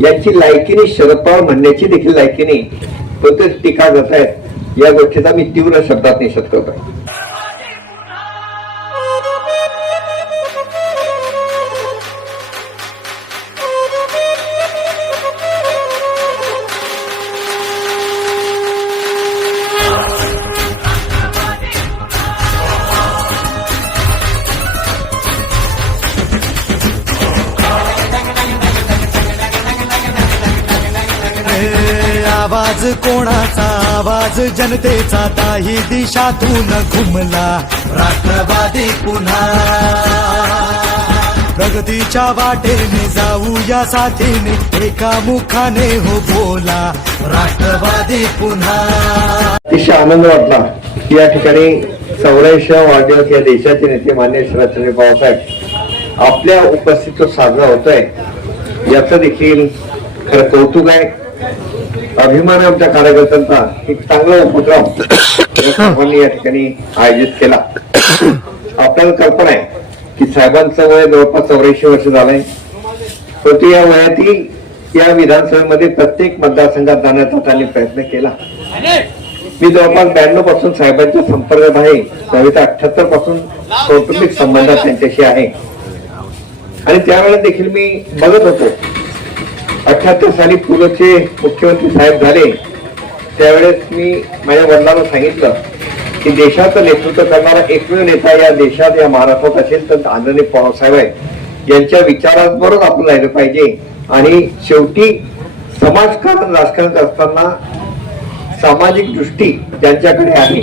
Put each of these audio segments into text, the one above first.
यांची लायकीने शरद पवार म्हणण्याची देखील लायकीने नाही टीका करत आहेत या गोष्टीचा मी तीव्र शब्दात निषेध करतो आवाज कोणाचा? आवाज जनतेचा. ताही दिशातून घुमला. राष्ट्रवादी पुन्हा. प्रगतीच्या वाटेने जाऊ या साथीने. एका मुखाने हो बोला. राष्ट्रवादी पुन्हा. अतिशय आनंद वाटला या ठिकाणी चौऱ्याऐंशी वाढदिवस या देशाचे नेते मान्य शरदचंद्र बाबासाहेब आपल्या उपस्थितीत साजरा होतोय. याचं देखील खरं कौतुक आहे. अभिमान आहे आमच्या कार्यकर्त्यांचा. एक चांगला उपक्रम या ठिकाणी आयोजित केला. आपल्याला कल्पना आहे की साहेबांचं वय जवळपास चौऱ्याऐंशी वर्ष झालंय. परंतु या वयातील या विधानसभेमध्ये प्रत्येक मतदारसंघात जाण्याचा त्यांनी प्रयत्न केला. मी जवळपास ब्याण्णवपासून साहेबांच्या संपर्कात आहे. नव्हे अठ्याहत्तरपासून कौटुंबिक संबंधात त्यांच्याशी आहे. आणि त्यावेळेला देखील मी बघत होतो अठ्याहत्तर साली पुलचे मुख्यमंत्री साहेब झाले त्यावेळेस मी माझ्या वडिलांना सांगितलं की देशाचं नेतृत्व करणारा एकमेव नेता या देशात या महाराष्ट्रात असेल तर आदरणीय पवारसाहेब आहे यांच्या विचारांबरोबर आपण राहिलं पाहिजे. आणि शेवटी समाजकारण राजकारण असताना सामाजिक दृष्टी ज्यांच्याकडे आहे.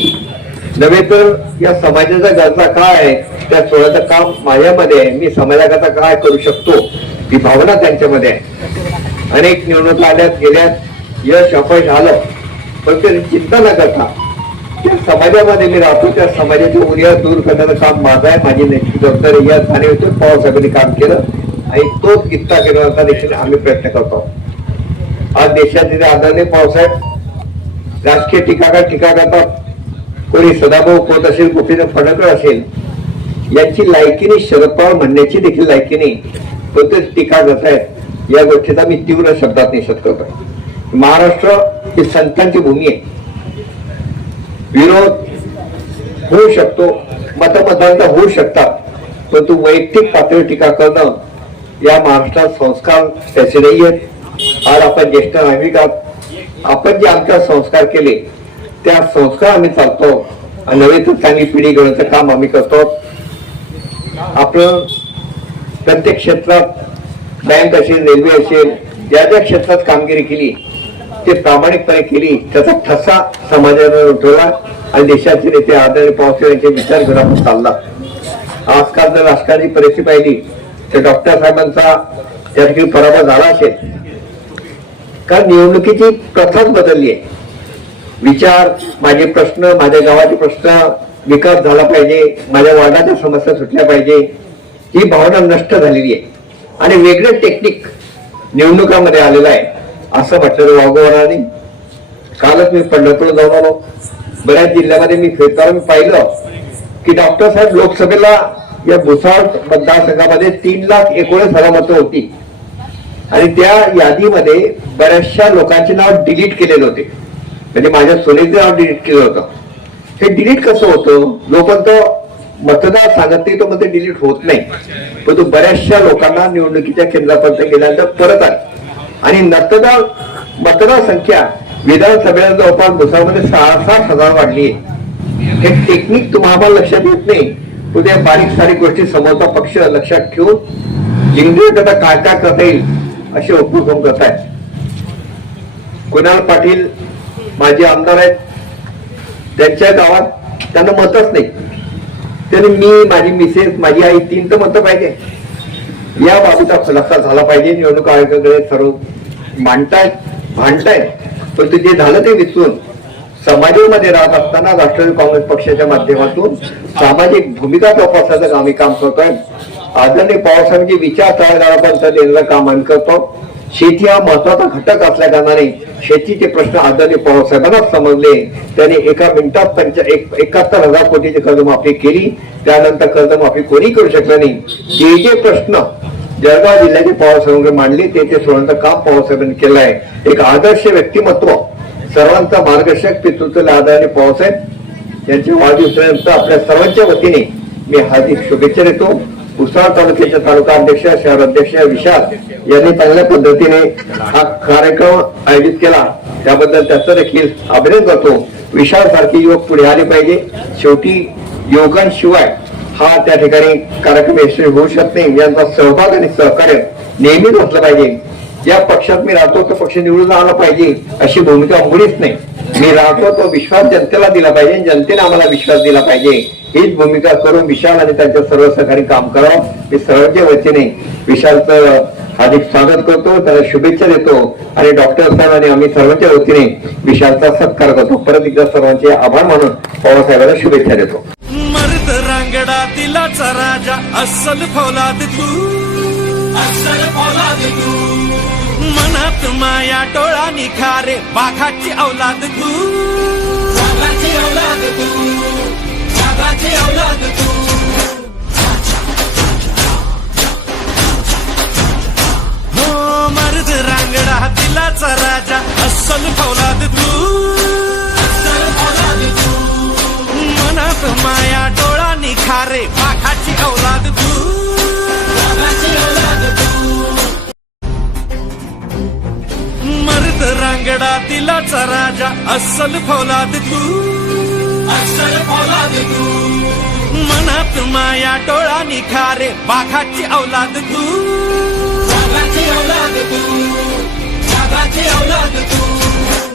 नव्हे तर या समाजाच्या गरजा काय आहे? त्या सोडायचं काम माझ्यामध्ये आहे. मी समाजाकरता काय करू शकतो? ही भावना त्यांच्यामध्ये आहे. अनेक निवडणुका आल्यात गेल्यात यश अपयश आलं. पण ते चिंता न करता त्या समाजामध्ये मी राहतो त्या समाजाच्या उर्या दूर करण्याचं काम माझं आहे. माझी नैतिक जबाबदारी या जाणीवेतून पवार साहेबांनी काम केलं आणि तोच किस्सा करण्याचा देखील आम्ही प्रयत्न करतो. आज देशातील आदरणीय पवारसाहेब राजकीय टीकाकार टीका करतात. कोणी सदाभाऊ खोत असेल गोपीनाथ फडणकर असेल यांची लायकीने शरद पवार म्हणण्याची देखील लायकी नाही पण ते टीका करतायत. आहेत या गोष्टीचा मी तीव्र शब्दात निषेध करतो महाराष्ट्र ही संतांची भूमी आहे. विरोध होऊ शकतो मतमतांतर होऊ शकतात परंतु वैयक्तिक पातळी टीका करणं या महाराष्ट्रात संस्कार त्याचे नाही आहेत. आज आपण ज्येष्ठ नागरिक आहोत. आपण जे आमच्या संस्कार केले त्या संस्कार आम्ही चालतो. आणि नव्हे तर चांगली पिढी घेण्याचं काम आम्ही करतो. आपण प्रत्येक क्षेत्रात बँक असेल रेल्वे असेल ज्या ज्या क्षेत्रात कामगिरी केली ते प्रामाणिकपणे केली त्याचा ठसा समाजाने उठवला आणि देशाचे नेते आदरणीय पावसाळे यांचे विचार घेऊन आपण चालला. आजकाल जर राजकारणी परिस्थिती पाहिली तर डॉक्टर साहेबांचा त्या ठिकाणी पराभव झाला असेल. कारण निवडणुकीची प्रथाच बदलली आहे. विचार माझे प्रश्न माझ्या गावाचे प्रश्न विकास झाला पाहिजे माझ्या वार्डाच्या समस्या सुटल्या पाहिजे ही भावना नष्ट झालेली आहे. आणि वेगळं टेक्निक निवडणुकामध्ये आलेलं आहे. असं म्हटलं वागवणाने कालच मी पंढरपूर जाऊन आलो. बऱ्याच जिल्ह्यामध्ये मी फिरताना मी पाहिलं की डॉक्टर साहेब लोकसभेला या भुसाळ मतदारसंघामध्ये तीन लाख एकोणीस हजार मतं होती. आणि त्या यादीमध्ये बऱ्याचशा लोकांचे नाव डिलीट केलेले होते. म्हणजे माझ्या सोनेचं नाव डिलीट केलं होतं. हे डिलीट कसं होतं? लोकांत मतदार सांगत नाही तो मध्ये डिलीट होत नाही. परंतु बऱ्याचशा लोकांना निवडणुकीच्या केंद्रापर्यंत गेल्यानंतर परत आले. आणि मतदार मतदार संख्या विधानसभेला जवळपास भुसावळमध्ये सहासाठ हजार वाढली आहे. हे टेक्निक तुम्हाला लक्षात येत नाही. उद्या बारीक सारीक गोष्टी समोरचा पक्ष लक्षात ठेवून जिंकण्यात त्याचा काय काय करता येईल असे उपक्रम करत आहेत कुणाल पाटील माझे आमदार आहेत. त्यांच्या गावात त्यांना मतच नाही. त्यांनी मी माझी मिसेस माझी आई तीन तर मतं पाहिजे. या बाबीचा खुलासा झाला पाहिजे. निवडणूक आयोगाकडे सर्व मांडतायत भांडतायत. पण ते जे झालं ते विसरून समाजामध्ये राहत असताना राष्ट्रवादी काँग्रेस पक्षाच्या माध्यमातून सामाजिक भूमिका जोपासण्याचं आम्ही काम करतोय. आदरणीय पवारसाहेबांचे विचार तळागाळापर्यंत देण्याचं काम आम्ही करतो शेती हा महत्त्वाचा घटक असल्या कारणाने शेतीचे प्रश्न आदरणीय पवारसाहेबांनाच समजले. त्यांनी एका मिनिटात त्यांच्या एक एकाहत्तर हजार कोटीची कर्जमाफी केली. त्यानंतर कर्जमाफी कोणी करू शकलं नाही. जे जे प्रश्न जळगाव जिल्ह्याचे पवारसाहेबांकडे मांडले ते ते सोडण्याचं काम पवारसाहेबांनी केलं आहे. एक आदर्श व्यक्तिमत्व सर्वांचा मार्गदर्शक पितृत्व आदरणीय पवारसाहेब यांच्या वाढदिवसानंतर आपल्या सर्वांच्या वतीने मी हार्दिक शुभेच्छा देतो. उसाळ तालुक्याचे तालुका अध्यक्ष शहर अध्यक्ष विशाल यांनी चांगल्या पद्धतीने हा कार्यक्रम आयोजित केला. त्याबद्दल त्याचं देखील अभिनंदन करतो. विशाल सारखे युवक पुढे आले पाहिजे. शेवटी युवकांशिवाय हा त्या ठिकाणी कार्यक्रम यशस्वी होऊ शकत नाही. यांचा सहभाग आणि सहकार्य नेहमीच असलं पाहिजे. या पक्षात मी राहतो तो पक्ष निवडून आला पाहिजे अशी भूमिका मुळीच नाही. मी राहतो तो विश्वास जनतेला दिला पाहिजे. जनतेने आम्हाला विश्वास दिला पाहिजे. हीच भूमिका करून विशाल आणि त्यांच्या सर्व सहकारी काम करावं. मी सर्वांच्या वतीने विशालचं हार्दिक स्वागत करतो. त्याला शुभेच्छा देतो. आणि डॉक्टर साहेब आणि आम्ही सर्वांच्या वतीने विशालचा सत्कार करतो. परत एकदा सर्वांचे आभार मानून पवारसाहेबांना शुभेच्छा देतो. मर्द रांगडा दिलाचा राजा अस्सल फौलाद तू. अस्सल फौलाद तू. मनात माया डोळा निखारे बाघाची औलाद तू. बाघाची औलाद तू. बाघाची औलाद तू. हो मर्द रांगडा दिलाचा राजा अस्सल फौलाद तू. अस्सल फौलाद तू. मनात माया डोळा निखारे दिलाचा राजा अस्सल फौलाद तू. अस्सल फौलाद तू. मनात माया डोळा निखारे बाघाची औलाद तू. औलाद तू. औलाद तू.